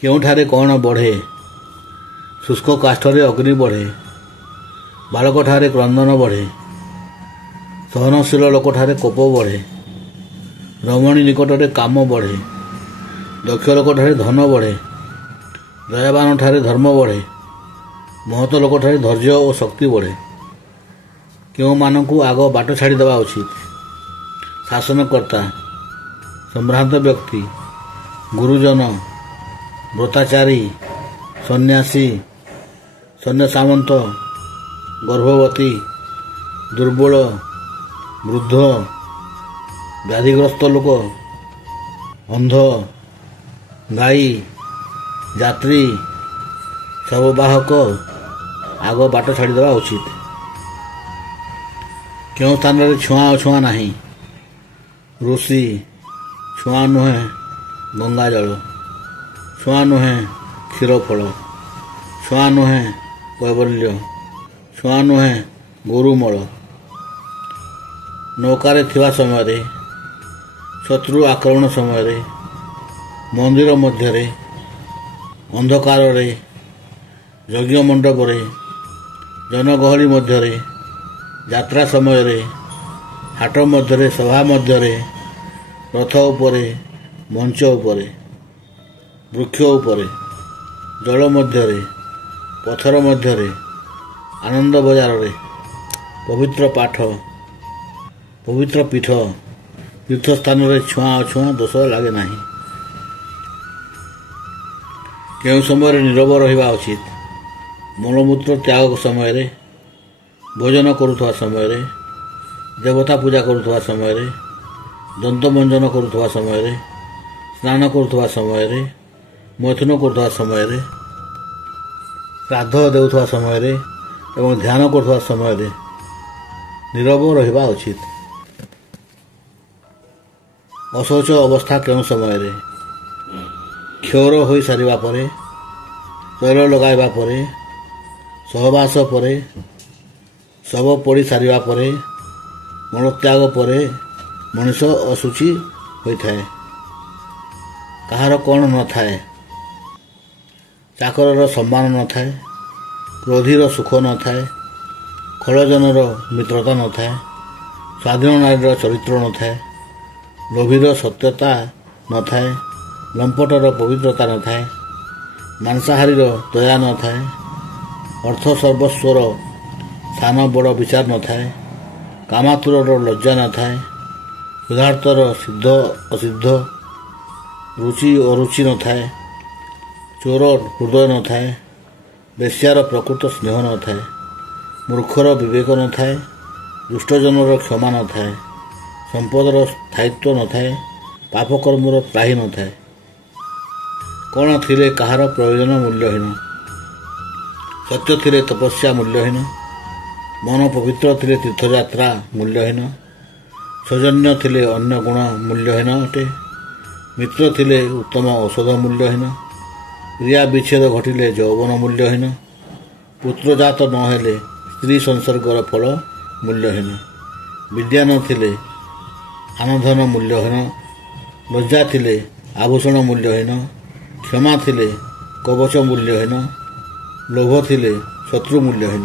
କେଉଁଠାରେ କ'ଣ ବଢ଼େ? ଶୁଷ୍କ କାଷ୍ଠରେ ଅଗ୍ନି ବଢ଼େ, ବାଳକଠାରେ କ୍ରନ୍ଦନ ବଢ଼େ, ସହନଶୀଳ ଲୋକଠାରେ କୋପ ବଢ଼େ, ରମଣୀ ନିକଟରେ କାମ ବଢ଼େ, ଦକ୍ଷ ଲୋକଠାରେ ଧନ ବଢ଼େ, ଦୟାବାନଠାରେ ଧର୍ମ ବଢ଼େ, ମହତ ଲୋକଠାରେ ଧୈର୍ଯ୍ୟ ଓ ଶକ୍ତି ବଢ଼େ। କେଉଁମାନଙ୍କୁ ଆଗ ବାଟ ଛାଡ଼ିଦେବା ଉଚିତ? ଶାସନକର୍ତ୍ତା, ସମ୍ଭ୍ରାନ୍ତ ବ୍ୟକ୍ତି, ଗୁରୁଜନ, ବ୍ରତାଚାରୀ, ସନ୍ନ୍ୟାସୀ, ସୈନ୍ୟସାମନ୍ତ, ଗର୍ଭବତୀ, ଦୁର୍ବଳ, ବୃଦ୍ଧ, ବ୍ୟାଧିଗ୍ରସ୍ତ ଲୋକ, ଅନ୍ଧ, ଗାଈ, ଯାତ୍ରୀ, ଶବବାହକ ଆଗ ବାଟ ଛାଡ଼ିଦେବା ଉଚିତ। କେଉଁ ସ୍ଥାନରେ ଛୁଆଁ ଅଛୁଆଁ ନାହିଁ? ଋଷି, ଛୁଆଁ ନୁହେଁ ଗଙ୍ଗାଜଳ, ଛୁଆଁ ନୁହେଁ କ୍ଷୀରଫଳ, ଛୁଆଁ ନୁହେଁ କୈବଲ୍ୟ, ଛୁଆଁ ନୁହେଁ ଗୋରୁମଳ। ନୌକାରେ ଥିବା ସମୟରେ, ଶତ୍ରୁ ଆକ୍ରମଣ ସମୟରେ, ମନ୍ଦିର ମଧ୍ୟରେ, ଅନ୍ଧକାରରେ, ଯଜ୍ଞ ମଣ୍ଡପରେ, ଜନଗହଳି ମଧ୍ୟରେ, ଯାତ୍ରା ସମୟରେ, ହାଟ ମଧ୍ୟରେ, ସଭା ମଧ୍ୟରେ, ରଥ ଉପରେ, ମଞ୍ଚ ଉପରେ, ବୃକ୍ଷ ଉପରେ, ଜଳ ମଧ୍ୟରେ, ପଥର ମଧ୍ୟରେ, ଆନନ୍ଦ ବଜାରରେ, ପବିତ୍ର ପାଠ, ପବିତ୍ର ପୀଠ, ତୀର୍ଥସ୍ଥାନରେ ଛୁଆଁ ଅଛୁଆଁ ଦୋଷ ଲାଗେ ନାହିଁ। କେଉଁ ସମୟରେ ନୀରବ ରହିବା ଉଚିତ? ମଳମୂତ୍ର ତ୍ୟାଗ ସମୟରେ, ଭୋଜନ କରୁଥିବା ସମୟରେ, ଦେବତା ପୂଜା କରୁଥିବା ସମୟରେ, ଦନ୍ତମଞ୍ଜନ କରୁଥିବା ସମୟରେ, ସ୍ନାନ କରୁଥିବା ସମୟରେ, ମୈଥୁନ କରୁଥିବା ସମୟରେ, ଶ୍ରାଦ୍ଧ ଦେଉଥିବା ସମୟରେ ଏବଂ ଧ୍ୟାନ କରୁଥିବା ସମୟରେ ନୀରବ ରହିବା ଉଚିତ। ଅଶୌଚ ଅବସ୍ଥା କେଉଁ ସମୟରେ? କ୍ଷୌର ହୋଇସାରିବା ପରେ, ତୈଳ ଲଗାଇବା ପରେ, ସହବାସ ପରେ, ଶବ ପଡ଼ି ସାରିବା ପରେ, ମଳତ୍ୟାଗ ପରେ ମଣିଷ ଅଶୁଚି ହୋଇଥାଏ। କାହାର କ'ଣ ନଥାଏ? ଚାକରର ସମ୍ମାନ ନଥାଏ, କ୍ରୋଧୀର ସୁଖ ନଥାଏ, ଖଳଜନର ମିତ୍ରତା ନଥାଏ, ସ୍ୱାଧୀନ ନାରୀର ଚରିତ୍ର ନଥାଏ, ଲୋଭୀର ସତ୍ୟତା ନଥାଏ, ଲମ୍ପଟର ପବିତ୍ରତା ନଥାଏ, ମାଂସାହାରୀର ଦୟା ନଥାଏ, ଅର୍ଥ ସର୍ବସ୍ୱର ସାନ ବଡ଼ ବିଚାର ନଥାଏ, କାମାତୁରର ଲଜ୍ଜା ନଥାଏ, ସୁଧାର୍ଥର ସିଦ୍ଧ ଅସିଦ୍ଧ, ରୁଚି ଅରୁଚି ନଥାଏ, ଚୋର ହୃଦୟ ନଥାଏ, ବେଶ୍ୟାର ପ୍ରକୃତ ସ୍ନେହ ନଥାଏ, ମୂର୍ଖର ବିବେକ ନଥାଏ, ଦୁଷ୍ଟଜନର କ୍ଷମା ନଥାଏ, ସମ୍ପଦର ସ୍ଥାୟିତ୍ୱ ନଥାଏ, ପାପକର୍ମର ତ୍ରାହି ନଥାଏ। କ'ଣ ଥିଲେ କାହାର ପ୍ରୟୋଜନ ମୂଲ୍ୟହୀନ? ସତ୍ୟ ଥିଲେ ତପସ୍ୟା ମୂଲ୍ୟହୀନ, ମନ ପବିତ୍ର ଥିଲେ ତୀର୍ଥଯାତ୍ରା ମୂଲ୍ୟହୀନ, ସୌଜନ୍ୟ ଥିଲେ ଅନ୍ୟ ଗୁଣ ମୂଲ୍ୟହୀନ ଅଟେ, ମିତ୍ର ଥିଲେ ଉତ୍ତମ ଔଷଧ ମୂଲ୍ୟହୀନ, କ୍ରିୟା ବିଚ୍ଛେଦ ଘଟିଲେ ଯୌବନ ମୂଲ୍ୟହୀନ, ପୁତ୍ରଜାତ ନ ହେଲେ ସ୍ତ୍ରୀ ସଂସର୍ଗର ଫଳ ମୂଲ୍ୟହୀନ, ବିଦ୍ୟା ନଥିଲେ ଆନଧନ ମୂଲ୍ୟହୀନ, ଲଜ୍ଜା ଥିଲେ ଆଭୂଷଣ ମୂଲ୍ୟହୀନ, କ୍ଷମା ଥିଲେ କବଚ ମୂଲ୍ୟହୀନ, ଲୋଭ ଥିଲେ ଶତ୍ରୁ ମୂଲ୍ୟହୀନ।